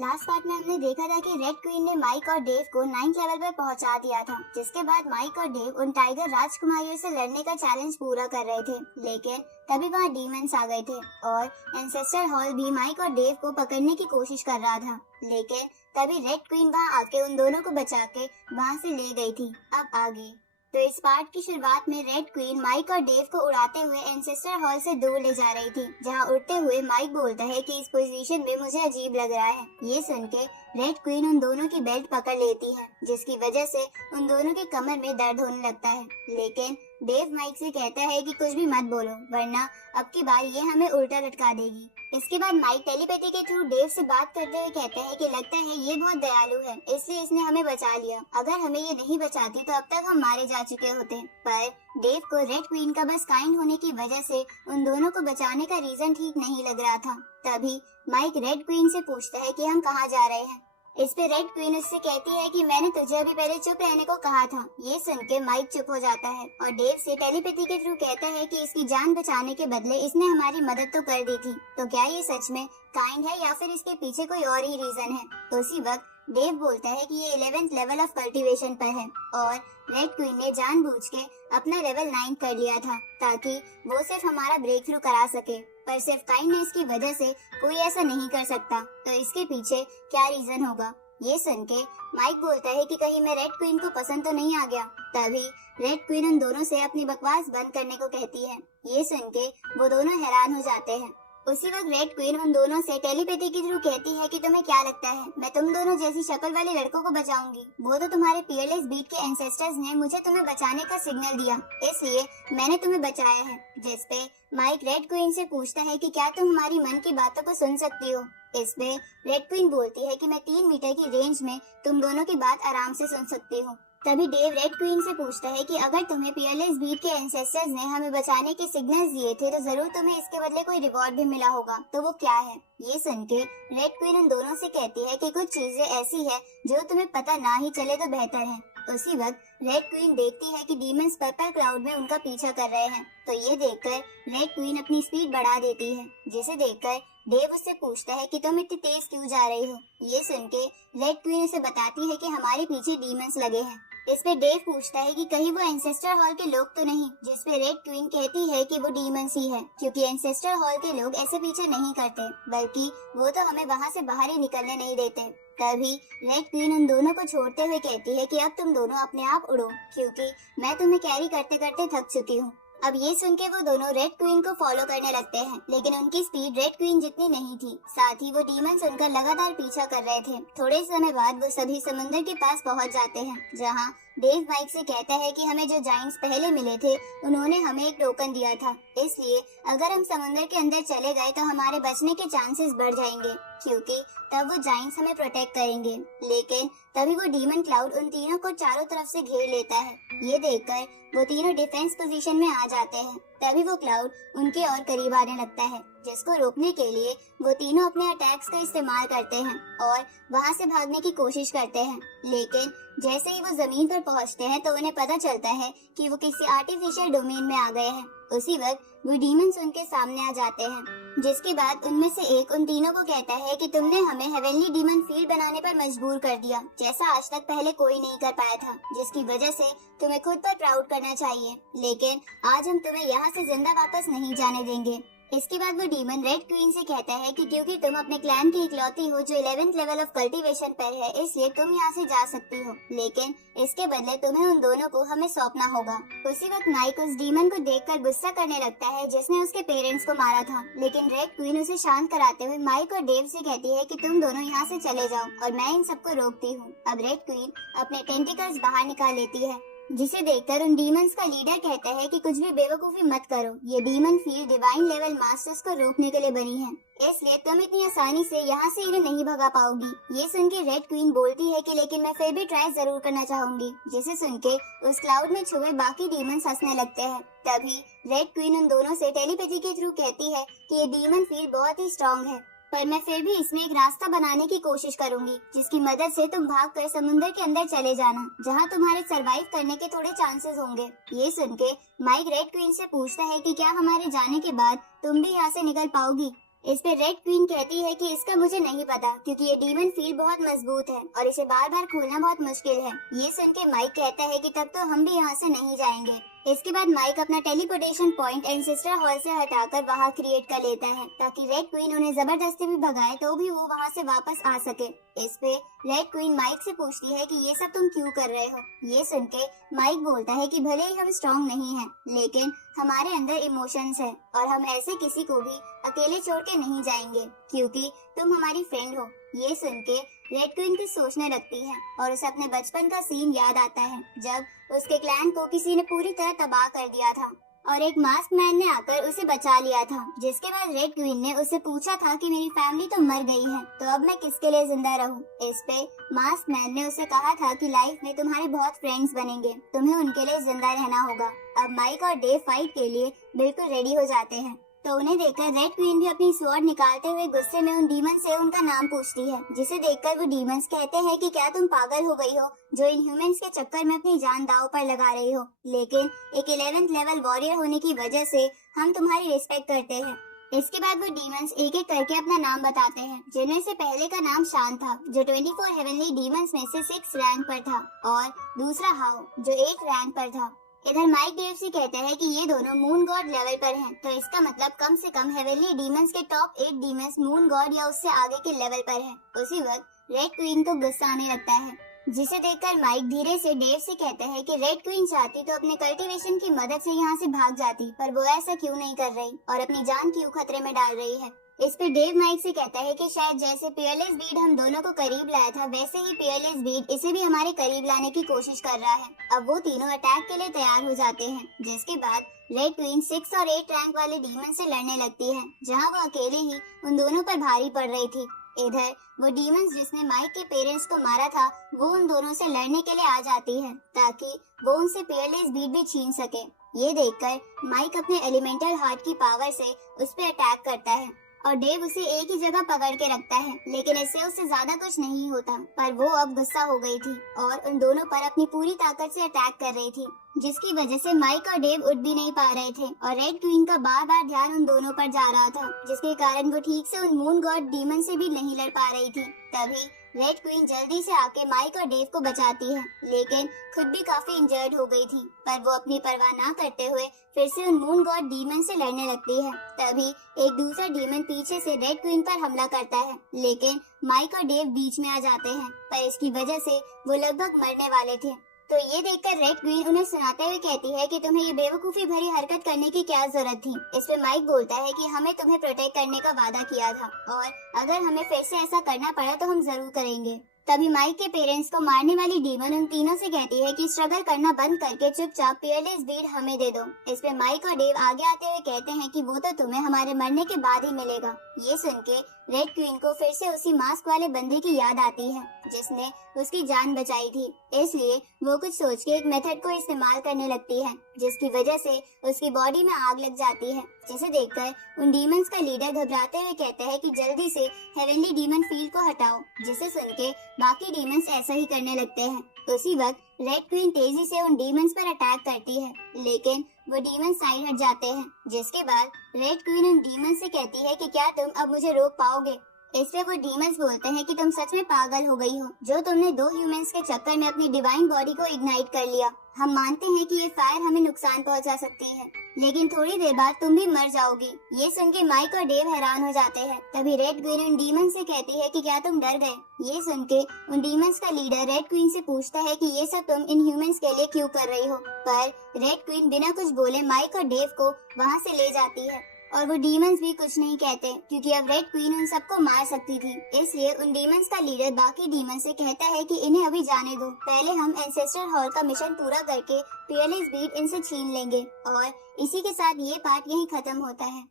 Last part में हमने देखा था कि रेड क्वीन ने माइक और डेव को 9th लेवल पर पहुंचा दिया था, जिसके बाद माइक और डेव उन टाइगर राजकुमारियों से लड़ने का चैलेंज पूरा कर रहे थे। लेकिन तभी वहाँ डीमंस आ गए थे और एंसेस्टर हॉल भी माइक और डेव को पकड़ने की कोशिश कर रहा था। लेकिन तभी रेड क्वीन वहाँ आके उन दोनों को बचा के वहाँ से ले गई थी। अब आगे तो इस पार्ट की शुरुआत में रेड क्वीन माइक और डेव को उड़ाते हुए एंसेस्टर हॉल से दूर ले जा रही थी, जहां उड़ते हुए माइक बोलता है कि इस पोजीशन में मुझे अजीब लग रहा है। ये सुन के रेड क्वीन उन दोनों की बेल्ट पकड़ लेती है, जिसकी वजह से उन दोनों के कमर में दर्द होने लगता है। लेकिन डेव माइक से कहता है कि कुछ भी मत बोलो, वरना अब की बार ये हमें उल्टा लटका देगी। इसके बाद माइक टेलीपैथी के थ्रू डेव से बात करते हुए कहता है कि लगता है ये बहुत दयालु है, इसलिए इसने हमें बचा लिया। अगर हमें ये नहीं बचाती तो अब तक हम मारे जा चुके होते। पर डेव को रेड क्वीन का बस काइंड होने की वजह से उन दोनों को बचाने का रीजन ठीक नहीं लग रहा था। तभी माइक रेड क्वीन से पूछता है कि हम कहाँ जा रहे हैं। इस पे रेड क्वीन उससे कहती है कि मैंने तुझे अभी पहले चुप रहने को कहा था। ये सुन के माइक चुप हो जाता है और डेव से टेलीपैथी के थ्रू कहता है कि इसकी जान बचाने के बदले इसने हमारी मदद तो कर दी थी, तो क्या ये सच में काइंड है या फिर इसके पीछे कोई और ही रीजन है। तो उसी वक्त डेव बोलता है कि ये 11th लेवल ऑफ कल्टीवेशन पर है और रेड क्वीन ने जानबूझ के अपना लेवल 9 कर लिया था ताकि वो सिर्फ हमारा ब्रेक थ्रू करा सके। पर सिर्फ काइंडनेस की वजह से कोई ऐसा नहीं कर सकता, तो इसके पीछे क्या रीजन होगा। ये सुन के माइक बोलता है कि कहीं मैं रेड क्वीन को पसंद तो नहीं आ गया। तभी रेड क्वीन उन दोनों से अपनी बकवास बंद करने को कहती है। ये सुन के वो दोनों हैरान हो जाते हैं। उसी वक्त रेड क्वीन उन दोनों से टेलीपैथी के थ्रू कहती है कि तुम्हें क्या लगता है मैं तुम दोनों जैसी शक्ल वाले लड़कों को बचाऊंगी। वो तो तुम्हारे पीयरलेस बीट के एंसेस्टर्स ने मुझे तुम्हें बचाने का सिग्नल दिया, इसलिए मैंने तुम्हें बचाया है। जिसपे माइक रेड क्वीन से पूछता है कि क्या तुम हमारी मन की बातों को सुन सकती हो। इसमें रेड क्वीन बोलती है कि मैं 3 मीटर की रेंज में तुम दोनों की बात आराम से सुन सकती हूँ। तभी डेव रेड क्वीन से पूछता है कि अगर तुम्हें पीयरलेस बीट के एंसेस्टर्स ने हमें बचाने के सिग्नल्स दिए थे तो जरूर तुम्हें इसके बदले कोई रिवॉर्ड भी मिला होगा, तो वो क्या है। ये सुन के रेड क्वीन उन दोनों से कहती है कि कुछ चीजें ऐसी है जो तुम्हें पता ना ही चले तो बेहतर है। उसी वक्त रेड क्वीन देखती है कि डीमंस पर्पल क्लाउड में उनका पीछा कर रहे हैं, तो ये देखकर रेड क्वीन अपनी स्पीड बढ़ा देती है, जिसे देखकर डेव उससे पूछता है कि तुम इतनी तेज क्यों जा रही हो। ये सुन के रेड क्वीन उसे बताती है कि हमारे पीछे डीमंस लगे हैं। इस पे डेव पूछता है कि कहीं वो एंसेस्टर हॉल के लोग तो नहीं, जिसपे रेड क्वीन कहती है कि वो डीमंस ही है, क्योंकि एंसेस्टर हॉल के लोग ऐसे पीछे नहीं करते, बल्कि वो तो हमें वहाँ से बाहर ही निकलने नहीं देते। तभी रेड क्वीन उन दोनों को छोड़ते हुए कहती है कि अब तुम दोनों अपने आप उड़ो, क्योंकि मैं तुम्हें कैरी करते करते थक चुकी हूँ। अब ये सुन के वो दोनों रेड क्वीन को फॉलो करने लगते हैं, लेकिन उनकी स्पीड रेड क्वीन जितनी नहीं थी। साथ ही वो डीमंस उनका लगातार पीछा कर रहे थे। थोड़े समय बाद वो सभी समुद्र के पास पहुंच जाते हैं, जहां डेव माइक से कहता है कि हमें जो जाइंट्स पहले मिले थे उन्होंने हमें एक टोकन दिया था, इसलिए अगर हम समुद्र के अंदर चले गए तो हमारे बचने के चांसेस बढ़ जाएंगे, क्योंकि तब वो जाइंट्स हमें प्रोटेक्ट करेंगे। लेकिन तभी वो डीमन क्लाउड उन तीनों को चारों तरफ से घेर लेता है। ये देखकर वो तीनों डिफेंस पोजीशन में आ जाते हैं। तभी वो क्लाउड उनके और करीब आने लगता है, जिसको रोकने के लिए वो तीनों अपने अटैक्स का इस्तेमाल करते हैं और वहाँ से भागने की कोशिश करते हैं। लेकिन जैसे ही वो जमीन पर पहुँचते हैं तो उन्हें पता चलता है कि वो किसी आर्टिफिशियल डोमेन में आ गए हैं। उसी वक्त वो डीमंस उनके सामने आ जाते हैं, जिसके बाद उनमें से एक उन तीनों को कहता है कि तुमने हमें हेवनली डीमन फील्ड बनाने पर मजबूर कर दिया, जैसा आज तक पहले कोई नहीं कर पाया था, जिसकी वजह से तुम्हें खुद पर प्राउड करना चाहिए। लेकिन आज हम तुम्हें यहाँ से जिंदा वापस नहीं जाने देंगे। इसके बाद वो डीमन रेड क्वीन से कहता है कि क्योंकि तुम अपने क्लैन की इकलौती हो जो 11th लेवल ऑफ कल्टीवेशन पर है, इसलिए तुम यहाँ से जा सकती हो, लेकिन इसके बदले तुम्हें उन दोनों को हमें सौंपना होगा। उसी वक्त माइक उस डीमन को देखकर गुस्सा करने लगता है जिसने उसके पेरेंट्स को मारा था, लेकिन रेड क्वीन उसे शांत कराते हुए माइक और डेव से कहती है कि तुम दोनों यहाँ से चले जाओ और मैं इन सबको रोकती हूँ। अब रेड क्वीन अपने टेंटिकल्स बाहर निकाल लेती है, जिसे देखकर उन डीमंस का लीडर कहता है कि कुछ भी बेवकूफी मत करो, ये demon field divine level masters को रोकने के लिए बनी है, इसलिए तुम इतनी आसानी से यहाँ से इन्हें नहीं भगा पाओगी। ये सुन के रेड क्वीन बोलती है कि लेकिन मैं फिर भी ट्राई जरूर करना चाहूंगी, जिसे सुन के उस क्लाउड में छुए बाकी डीमंस हंसने लगते हैं। तभी रेड क्वीन उन दोनों से टेलीपैथी के थ्रू कहती है कि ये डीमन फील्ड बहुत ही स्ट्रॉन्ग है, पर मैं फिर भी इसमें एक रास्ता बनाने की कोशिश करूंगी, जिसकी मदद से तुम भागकर समुद्र के अंदर चले जाना, जहां तुम्हारे सरवाइव करने के थोड़े चांसेस होंगे। ये सुन के माइक रेड क्वीन से पूछता है कि क्या हमारे जाने के बाद तुम भी यहाँ से निकल पाओगी। इस पे रेड क्वीन कहती है कि इसका मुझे नहीं पता क्योंकि ये डीमन फील्ड बहुत मजबूत है और इसे बार बार खोलना बहुत मुश्किल है। ये सुन के माइक कहता है कि तब तो हम भी यहाँ से नहीं जाएंगे। इसके बाद माइक अपना टेलीपोर्टेशन पॉइंट एंसेस्टर हॉल से हटाकर वहाँ क्रिएट कर लेता है ताकि रेड क्वीन उन्हें जबरदस्ती भी भगाए तो भी वो वहाँ से वापस आ सके। इस पे रेड क्वीन माइक से पूछती है कि ये सब तुम क्यों कर रहे हो। ये सुन के माइक बोलता है कि भले ही हम स्ट्रॉन्ग नहीं हैं, लेकिन हमारे अंदर इमोशंस है और हम ऐसे किसी को भी अकेले छोड़ के नहीं जाएंगे क्योंकि तुम हमारी फ्रेंड हो। ये सुन के रेड क्वीन कुछ सोचने लगती है और उसे अपने बचपन का सीन याद आता है जब उसके क्लैन को किसी ने पूरी तरह तबाह कर दिया था और एक मास्क मैन ने आकर उसे बचा लिया था। जिसके बाद रेड क्वीन ने उससे पूछा था कि मेरी फैमिली तो मर गई है तो अब मैं किसके लिए जिंदा रहूं। इस पे मास्क मैन ने उसे कहा था कि लाइफ में तुम्हारे बहुत फ्रेंड्स बनेंगे, तुम्हें उनके लिए जिंदा रहना होगा। अब माइक और डेव फाइट के लिए बिल्कुल रेडी हो जाते हैं तो उन्हें देखकर रेड क्वीन भी अपनी स्वॉर्ड निकालते हुए गुस्से में उन डीमन से उनका नाम पूछती है, जिसे देखकर वो डीमंस कहते हैं कि क्या तुम पागल हो गई हो जो इन ह्यूमंस के चक्कर में अपनी जान दांव पर लगा रही हो, लेकिन एक 11th लेवल वॉरियर होने की वजह से हम तुम्हारी रिस्पेक्ट करते हैं। इसके बाद वो डीमंस एक एक करके अपना नाम बताते हैं, जिनमें से पहले का नाम शान था जो 24 हेवनली डीमंस में से 6 रैंक पर था और दूसरा हाउ जो 8 रैंक पर था। इधर माइक डेव से कहते हैं कि ये दोनों मून गॉड लेवल पर हैं, तो इसका मतलब कम से कम हेवनली डीमंस के टॉप 8 डीमंस मून गॉड या उससे आगे के लेवल पर हैं। उसी वक्त रेड क्वीन को गुस्सा आने लगता है, जिसे देखकर माइक धीरे से डेव से कहते हैं कि रेड क्वीन चाहती तो अपने कल्टीवेशन की मदद से यहाँ से भाग जाती, पर वो ऐसा क्यों नहीं कर रही और अपनी जान क्यों खतरे में डाल रही है। इस पे डेव माइक से कहता है कि शायद जैसे पियरलेस बीड हम दोनों को करीब लाया था वैसे ही पियरलेस बीड इसे भी हमारे करीब लाने की कोशिश कर रहा है। अब वो तीनों अटैक के लिए तैयार हो जाते हैं, जिसके बाद रेड क्वीन 6 और 8 रैंक वाले डीमन से लड़ने लगती है जहां वो अकेले ही उन दोनों पर भारी पड़ रही थी। इधर वो डीमंस जिसने माइक के पेरेंट्स को मारा था वो उन दोनों से लड़ने के लिए आ जाती है ताकि वो उनसे पियरलेस बीड भी छीन सके। ये देखकर माइक अपने एलिमेंटल हार्ट की पावर से उस पर अटैक करता है और डेव उसे एक ही जगह पकड़ के रखता है, लेकिन इससे उससे ज्यादा कुछ नहीं होता। पर वो अब गुस्सा हो गई थी और उन दोनों पर अपनी पूरी ताकत से अटैक कर रही थी, जिसकी वजह से माइक और डेव उठ भी नहीं पा रहे थे और रेड क्वीन का बार बार ध्यान उन दोनों पर जा रहा था, जिसके कारण वो ठीक से उन मून गॉड डीमन से भी नहीं लड़ पा रही थी। तभी रेड क्वीन जल्दी से आके माइक और डेव को बचाती है, लेकिन खुद भी काफी इंजर्ड हो गई थी, पर वो अपनी परवाह ना करते हुए फिर से उन मून गॉड डीमन से लड़ने लगती है। तभी एक दूसरा डीमन पीछे से रेड क्वीन पर हमला करता है, लेकिन माइक और डेव बीच में आ जाते हैं, पर इसकी वजह से वो लगभग मरने वाले थे। तो ये देखकर रेड क्वीन उन्हें सुनाते हुए कहती है कि तुम्हें ये बेवकूफी भरी हरकत करने की क्या जरूरत थी। इस पे माइक बोलता है कि हमें तुम्हें प्रोटेक्ट करने का वादा किया था और अगर हमें फिर से ऐसा करना पड़ा तो हम जरूर करेंगे। तभी माइक के पेरेंट्स को मारने वाली डीमन उन तीनों से कहती है कि स्ट्रगल करना बंद करके चुपचाप पियरलेस बीड हमें दे दो। इस पे माइक और डेव आगे आते हुए कहते हैं कि वो तो तुम्हें हमारे मरने के बाद ही मिलेगा। ये सुन के रेड क्वीन को फिर से उसी मास्क वाले बंदे की याद आती है जिसने उसकी जान बचाई थी, इसलिए वो कुछ सोच के एक मेथड को इस्तेमाल करने लगती है, जिसकी वजह से उसकी बॉडी में आग लग जाती है, जिसे देखकर उन डीमंस का लीडर घबराते हुए कहता है कि जल्दी से हेवनली डीमन फील्ड को हटाओ, जिसे सुन के बाकी डीमंस ऐसा ही करने लगते हैं। उसी वक्त रेड क्वीन तेजी से उन डीमंस पर अटैक करती है, लेकिन वो डीमन साइड हट जाते हैं, जिसके बाद रेड क्वीन उन डीमन से कहती है कि क्या तुम अब मुझे रोक पाओगे। इस पे वो डीमंस बोलते हैं कि तुम सच में पागल हो गई हो जो तुमने 2 ह्यूमंस के चक्कर में अपनी डिवाइन बॉडी को इग्नाइट कर लिया। हम मानते हैं कि ये फायर हमें नुकसान पहुंचा सकती है, लेकिन थोड़ी देर बाद तुम भी मर जाओगी। ये सुन के माइक और डेव हैरान हो जाते हैं। तभी रेड क्वीन उन डीमंस से कहती है कि क्या तुम डर गए। ये सुन के उन डीमंस का लीडर रेड क्वीन से पूछता है कि ये सब तुम इन ह्यूमंस के लिए क्यों कर रही हो, पर रेड क्वीन बिना कुछ बोले माइक और डेव को वहाँ से ले जाती है और वो डीमंस भी कुछ नहीं कहते क्योंकि अब रेड क्वीन उन सबको मार सकती थी। इसलिए उन डीमंस का लीडर बाकी डीमंस से कहता है कि इन्हें अभी जाने दो, पहले हम एंसेस्टर हॉल का मिशन पूरा करके पियरलेस बीड इनसे छीन लेंगे। और इसी के साथ ये पार्ट यहीं खत्म होता है।